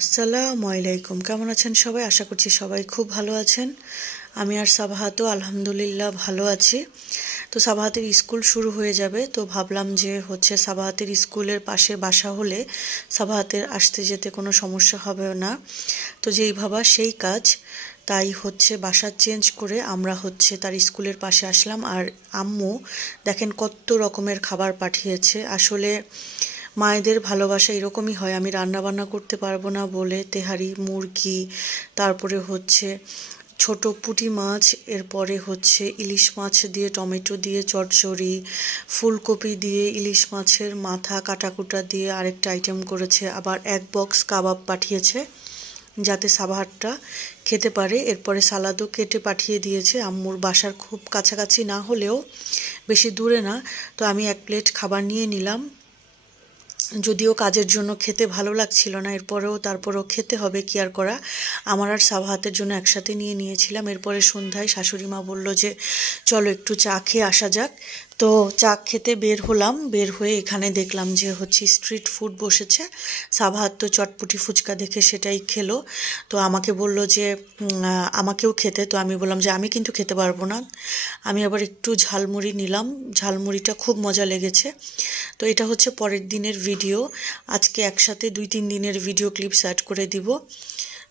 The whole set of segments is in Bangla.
আসসালামু আলাইকুম। কেমন আছেন সবাই? আশা করছি সবাই খুব ভালো আছেন। আমি আর সাবাহাতও আলহামদুলিল্লাহ ভালো আছি। তো সাবাহাতের স্কুল শুরু হয়ে যাবে। তো ভাবলাম যে হচ্ছে সাবাহাতের স্কুলের পাশে বাসা হলে সাবাহাতের আসতে যেতে কোনো সমস্যা হবে না। তো যেই ভাবা সেই কাজ। তাই হচ্ছে বাসা চেঞ্জ করে আমরা হচ্ছে তার স্কুলের পাশে আসলাম। আর আম্মু দেখেন কত রকমের খাবার পাঠিয়েছে। আসলে মায়েদের ভালোবাসা এরকমই হয়। আমি রান্না বান্না করতে পারব না বলে তেহারি, মুরগি, তারপরে হচ্ছে ছোট পুঁটি মাছ, এরপরে হচ্ছে ইলিশ মাছ দিয়ে, টমেটো দিয়ে, চটচড়ি, ফুলকপি দিয়ে, ইলিশ মাছের মাথা, কাটাকুটা দিয়ে আরেকটা আইটেম করেছে। আবার এক বক্স কাবাব পাঠিয়েছে, যাতে সাবাহারটা খেতে পারে। এরপরে সালাদও কেটে পাঠিয়ে দিয়েছে। আম্মুর বাসার খুব কাছাকাছি না হলেও বেশি দূরে না। তো আমি এক প্লেট খাবার নিয়ে নিলাম। যদিও কাজের জন্য খেতে ভালো লাগছিল না, এরপরেও তারপরেও খেতে হবে কি আর করা। আমার আর সাবাহাতের জন্য একসাথে নিয়ে নিয়েছিলাম। এরপরে সন্ধ্যায় শাশুড়ি মা বলল যে, চলো একটু চা খেয়ে আসা যাক। তো চা খেতে বের হলাম। বের হয়ে এখানে দেখলাম যে, হচ্ছে স্ট্রিট ফুড বসেছে। সাবাহাত তো চটপুটি ফুচকা দেখে সেটাই খেলো। তো আমাকে বলল যে আমাকেও খেতে। তো আমি বললাম যে, আমি কিন্তু খেতে পারব না। আমি আবার একটু ঝালমুড়ি নিলাম। ঝালমুড়িটা খুব মজা লেগেছে। তো এটা হচ্ছে পরের দিনের ভিডিও আজকে একসাথে দুই তিন দিনের ভিডিও ক্লিপ অ্যাড করে দিব।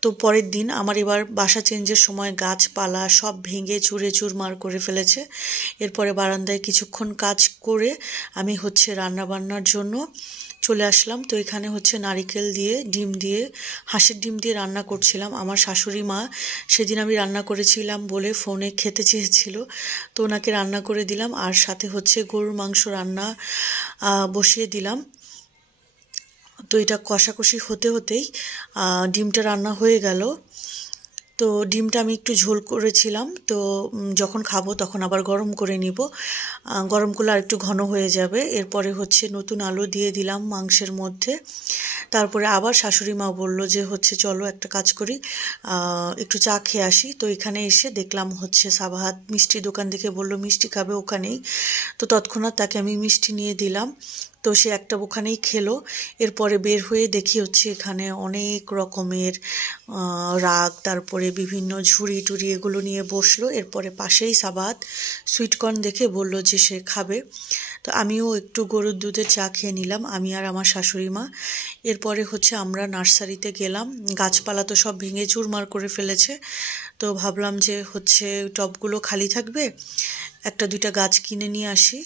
তো পরের দিন আমার এবার বাসা চেঞ্জের সময় গাছপালা সব ভেঙে চুরে চুরমার করে ফেলেছে। এরপরে বারান্দায় কিছুক্ষণ কাজ করে আমি হচ্ছে রান্না বান্নার জন্য চলে আসলাম। তো এখানে হচ্ছে নারিকেল দিয়ে, ডিম দিয়ে, হাঁসের ডিম দিয়ে রান্না করছিলাম। আমার শাশুড়ি মা সেদিন আমি রান্না করেছিলাম বলে ফোনে খেতে চেয়েছিল। তো ওনাকে রান্না করে দিলাম আর সাথে হচ্ছে গরুর মাংস রান্না বসিয়ে দিলাম। তো এটা কষাকষি হতে হতেই ডিমটা রান্না হয়ে গেল। তো ডিমটা আমি একটু ঝোল করেছিলাম। তো যখন খাব তখন আবার গরম করে নিব। গরম করলে আর একটু ঘন হয়ে যাবে। এরপরে হচ্ছে নতুন আলু দিয়ে দিলাম মাংসের মধ্যে। তারপরে আবার শাশুড়ি মা বলল যে, হচ্ছে চলো একটা কাজ করি। একটু চা খেয়ে আসি। তো এখানে এসে দেখলাম হচ্ছে সাবাহাত মিষ্টি দোকান থেকে বলল, মিষ্টি খাবে ওখানেই। তো তৎক্ষণাৎ তাকে আমি মিষ্টি নিয়ে দিলাম। তো সে একটা ওখানেই খেলো। এরপরে বের হয়ে দেখি হচ্ছে এখানে অনেক রকমের রাগ, তারপরে বিভিন্ন ঝুড়ি টুড়ি এগুলো নিয়ে বসল। এরপরে পাশেই সাবাত সুইটকর্ন দেখে বলল যে সে খাবে। তো আমিও একটু গরুর দুধের চা খেয়ে নিলাম, আমি আর আমার শাশুড়ি মা। এরপরে হচ্ছে আমরা নার্সারিতে গেলাম। গাছপালা তো সব ভেঙে চুরমার করে ফেলেছে। তো ভাবলাম যে হচ্ছে টবগুলো খালি থাকবে। একটা দুইটা গাছ কিনে নিয়ে আসি।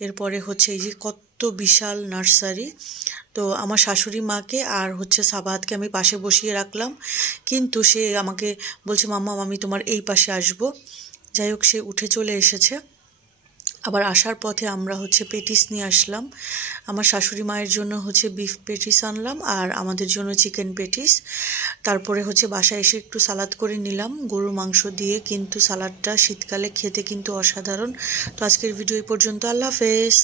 এরপরে হচ্ছে এই যে কত বিশাল নার্সারি। তো আমার শাশুড়ি মাকে আর হচ্ছে সাবাহাতকে আমি পাশে বসিয়ে রাখলাম। কিন্তু সে আমাকে বলছে, মাম্মা, আমি তোমার এই পাশে আসব। যাই হোক, সে উঠে চলে এসেছে। আবার আসার পথে আমরা হচ্ছে পেটিস নিয়ে আসলাম। আমার শাশুড়ি মায়ের জন্য হচ্ছে বিফ পেটিস আনলাম আর আমাদের জন্য চিকেন পেটিস। তারপরে হচ্ছে বাসায় এসে একটু সালাদ করে নিলাম। গরুর মাংস দিয়ে কিন্তু সালাদটা শীতকালে খেতে কিন্তু অসাধারণ। তো আজকের ভিডিও এই পর্যন্ত। আল্লাহ হাফেজ।